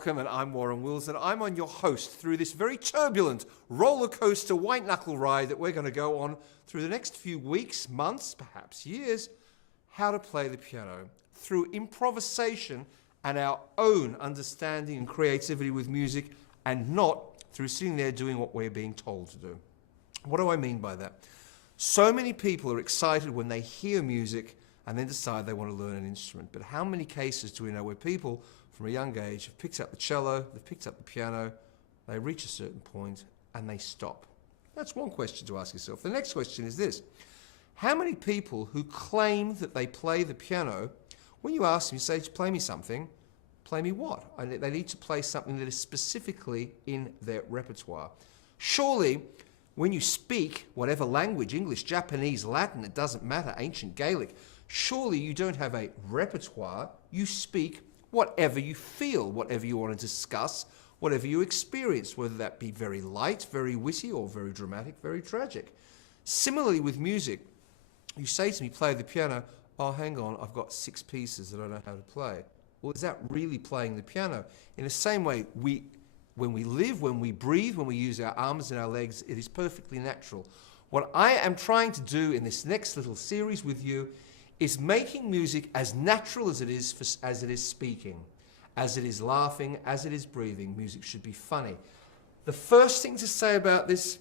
welcome, and I'm Warren Wills, and I'm on your host through this very turbulent roller coaster white knuckle ride that we're going to go on through the next few weeks, months, perhaps years, how to play the piano through improvisation and our own understanding and creativity with music, and not through sitting there doing what we're being told to do. What do I mean by that? So many people are excited when they hear music and then decide they want to learn an instrument. But how many cases do we know where people from a young age have picked up the cello, they've picked up the piano, they reach a certain point and they stop? That's one question to ask yourself. The next question is this: how many people who claim that they play the piano, when you ask them, you say, play me something, play me what? And they need to play something that is specifically in their repertoire. Surely, when you speak whatever language, English, Japanese, Latin, it doesn't matter, ancient Gaelic, surely you don't have a repertoire. You speak whatever you feel, whatever you want to discuss, whatever you experience, whether that be very light, very witty, or very dramatic, very tragic. Similarly with music, you say to me, play the piano, oh, hang on, I've got 6 pieces that I don't know how to play. Well, is that really playing the piano? In the same way, when we live, when we breathe, when we use our arms and our legs, it is perfectly natural. What I am trying to do in this next little series with you is making music as natural as it is speaking, as it is laughing, as it is breathing. Music should be funny. The first thing to say about this,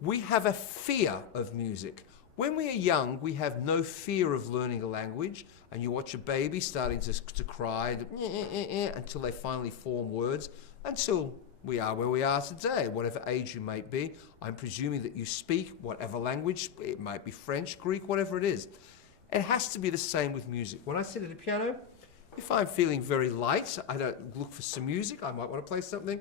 we have a fear of music. When we are young, we have no fear of learning a language, and you watch a baby starting to cry until they finally form words, until we are where we are today, whatever age you might be. I'm presuming that you speak whatever language, it might be French, Greek, whatever it is. It has to be the same with music. When I sit at a piano, if I'm feeling very light, I don't look for some music. I might want to play something.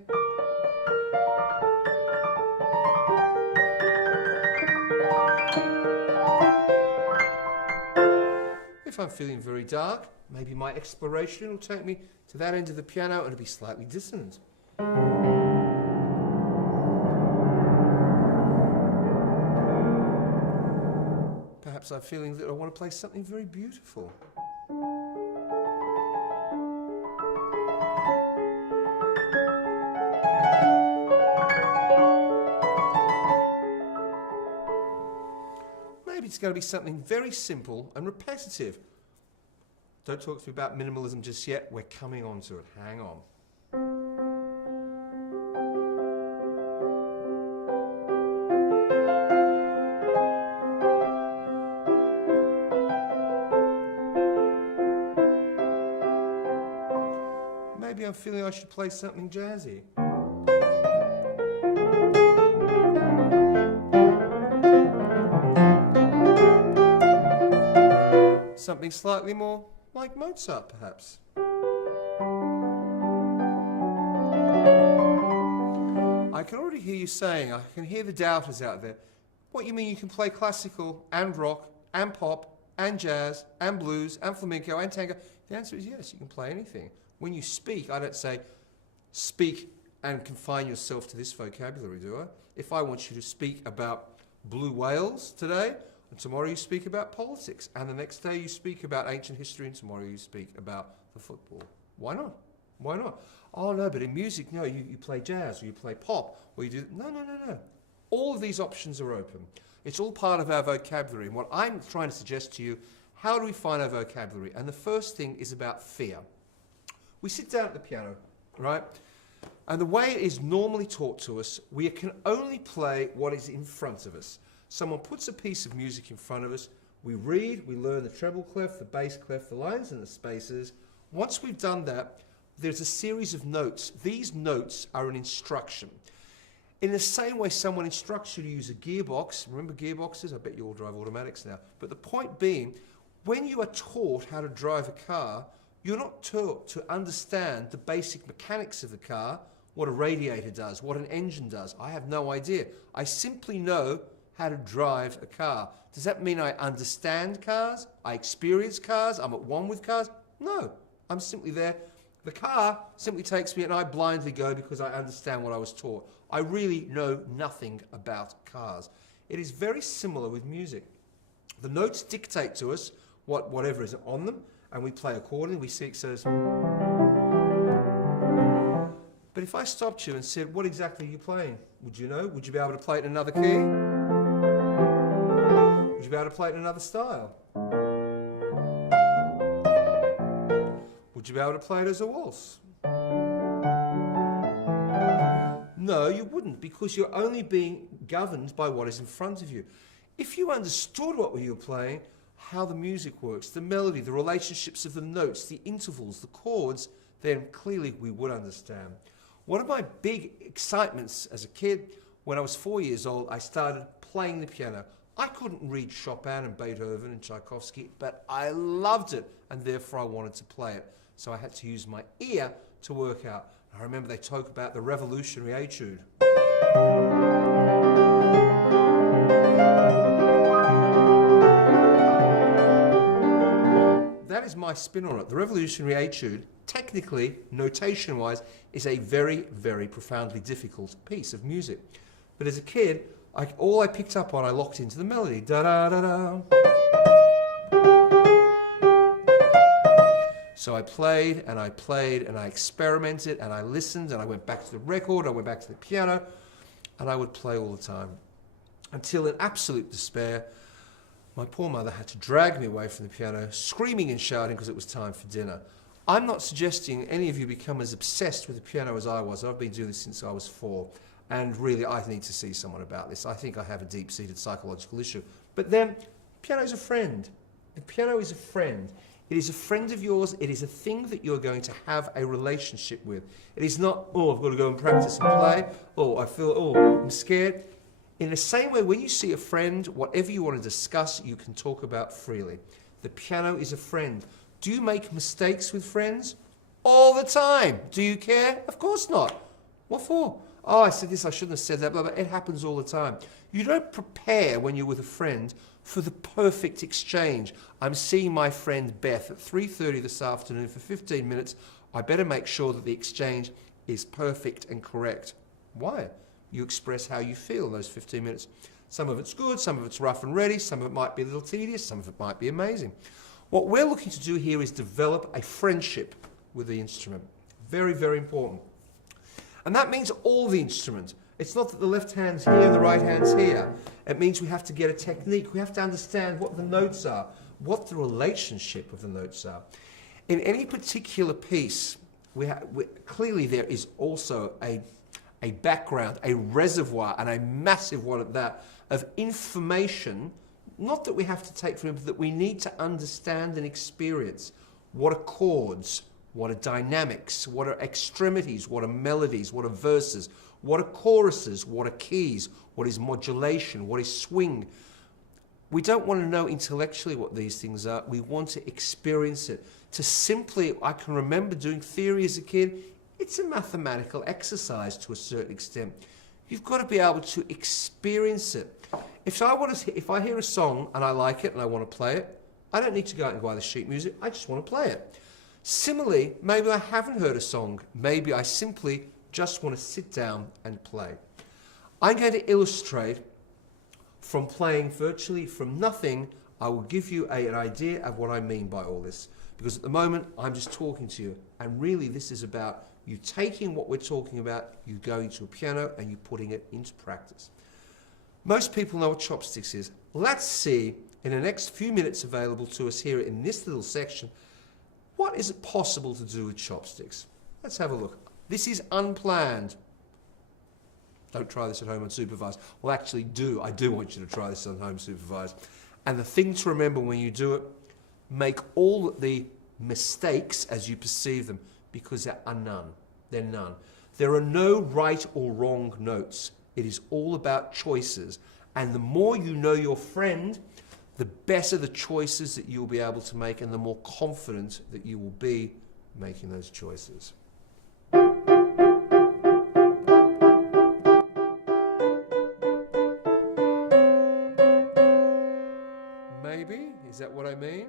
If I'm feeling very dark, maybe my exploration will take me to that end of the piano and it'll be slightly dissonant. Perhaps I'm feeling that I want to play something very beautiful. Maybe it's going to be something very simple and repetitive. Don't talk to me about minimalism just yet. We're coming on to it. Hang on. Maybe I'm feeling I should play something jazzy. Something slightly more like Mozart, perhaps. I can already hear you saying, I can hear the doubters out there. What, you mean you can play classical and rock and pop and jazz and blues and flamenco and tango? The answer is yes, you can play anything. When you speak, I don't say, speak and confine yourself to this vocabulary, do I? If I want you to speak about blue whales today, and tomorrow you speak about politics, and the next day you speak about ancient history, and tomorrow you speak about the football. Why not? Why not? Oh no, but in music, no, you play jazz, or you play pop, or you do... No. All of these options are open. It's all part of our vocabulary. And what I'm trying to suggest to you, how do we find our vocabulary? And the first thing is about fear. We sit down at the piano, right? And the way it is normally taught to us, we can only play what is in front of us. Someone puts a piece of music in front of us, we read, we learn the treble clef, the bass clef, the lines and the spaces. Once we've done that, there's a series of notes. These notes are an instruction. In the same way someone instructs you to use a gearbox, remember gearboxes? I bet you all drive automatics now. But the point being, when you are taught how to drive a car, you're not taught to understand the basic mechanics of the car, what a radiator does, what an engine does. I have no idea. I simply know how to drive a car. Does that mean I understand cars? I experience cars? I'm at one with cars? No, I'm simply there. The car simply takes me and I blindly go because I understand what I was taught. I really know nothing about cars. It is very similar with music. The notes dictate to us whatever is on them, and we play accordingly. We see it says... But if I stopped you and said, what exactly are you playing? Would you know? Would you be able to play it in another key? Would you be able to play it in another style? Would you be able to play it as a waltz? No, you wouldn't, because you're only being governed by what is in front of you. If you understood what you were playing, how the music works, the melody, the relationships of the notes, the intervals, the chords, then clearly we would understand. One of my big excitements as a kid, when I was 4 years old, I started playing the piano. I couldn't read Chopin and Beethoven and Tchaikovsky, but I loved it, and therefore I wanted to play it. So I had to use my ear to work out. I remember they talk about the revolutionary etude. That is my spin on it. The revolutionary etude, technically, notation-wise, is a very, very profoundly difficult piece of music. But as a kid, all I picked up on, I locked into the melody. Da-da-da-da. So I played and I played and I experimented and I listened and I went back to the record, I went back to the piano, and I would play all the time. Until in absolute despair, my poor mother had to drag me away from the piano, screaming and shouting because it was time for dinner. I'm not suggesting any of you become as obsessed with the piano as I was. I've been doing this since I was 4. And really, I need to see someone about this. I think I have a deep-seated psychological issue. But then, piano is a friend. The piano is a friend. It is a friend of yours. It is a thing that you're going to have a relationship with. It is not, oh, I've got to go and practice and play. Oh, I'm scared. In the same way, when you see a friend, whatever you want to discuss, you can talk about freely. The piano is a friend. Do you make mistakes with friends? All the time. Do you care? Of course not. What for? Oh, I said this, I shouldn't have said that, blah, blah. It happens all the time. You don't prepare when you're with a friend for the perfect exchange. I'm seeing my friend Beth at 3:30 this afternoon for 15 minutes. I better make sure that the exchange is perfect and correct. Why? You express how you feel in those 15 minutes. Some of it's good, some of it's rough and ready, some of it might be a little tedious, some of it might be amazing. What we're looking to do here is develop a friendship with the instrument. Very, very important. And that means all the instruments. It's not that the left hand's here and the right hand's here. It means we have to get a technique. We have to understand what the notes are, what the relationship of the notes are. In any particular piece, clearly there is also a background, a reservoir, and a massive one at that, of information, not that we have to take from it, but that we need to understand and experience. What are chords? What are dynamics? What are extremities? What are melodies? What are verses? What are choruses? What are keys? What is modulation? What is swing? We don't want to know intellectually what these things are. We want to experience it. I can remember doing theory as a kid. It's a mathematical exercise to a certain extent. You've got to be able to experience it. If I hear a song and I like it and I want to play it, I don't need to go out and buy the sheet music. I just want to play it. Similarly, maybe I haven't heard a song. Maybe I simply just want to sit down and play. I'm going to illustrate from playing virtually from nothing. I will give you an idea of what I mean by all this. Because at the moment, I'm just talking to you. And really, this is about you taking what we're talking about, you going to a piano, and you putting it into practice. Most people know what chopsticks is. Let's see, in the next few minutes available to us here in this little section, what is it possible to do with chopsticks? Let's have a look. This is unplanned. Don't try this at home unsupervised. Well, actually I do want you to try this at home supervised. And the thing to remember when you do it, make all the mistakes as you perceive them, because there are none. There are none. There are no right or wrong notes. It is all about choices. And the more you know your friend, the better the choices that you'll be able to make, and the more confident that you will be making those choices. Maybe? Is that what I mean?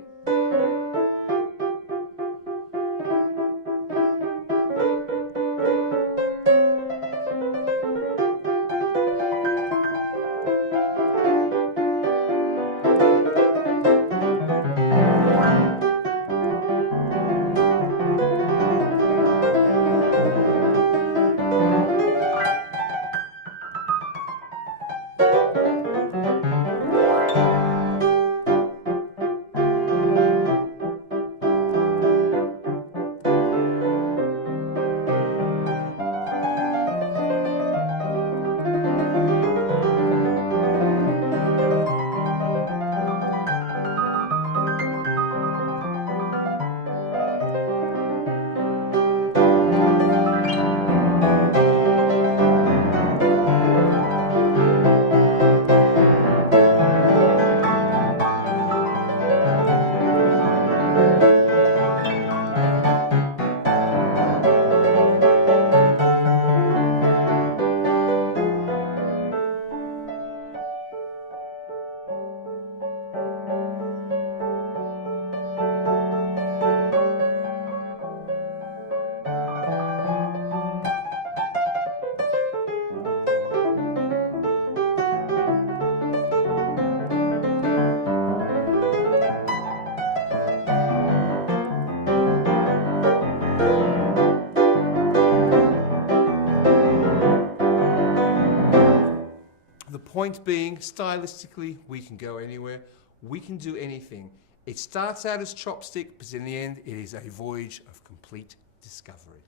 point being, stylistically, we can go anywhere. We can do anything. It starts out as chopstick, but in the end, it is a voyage of complete discovery.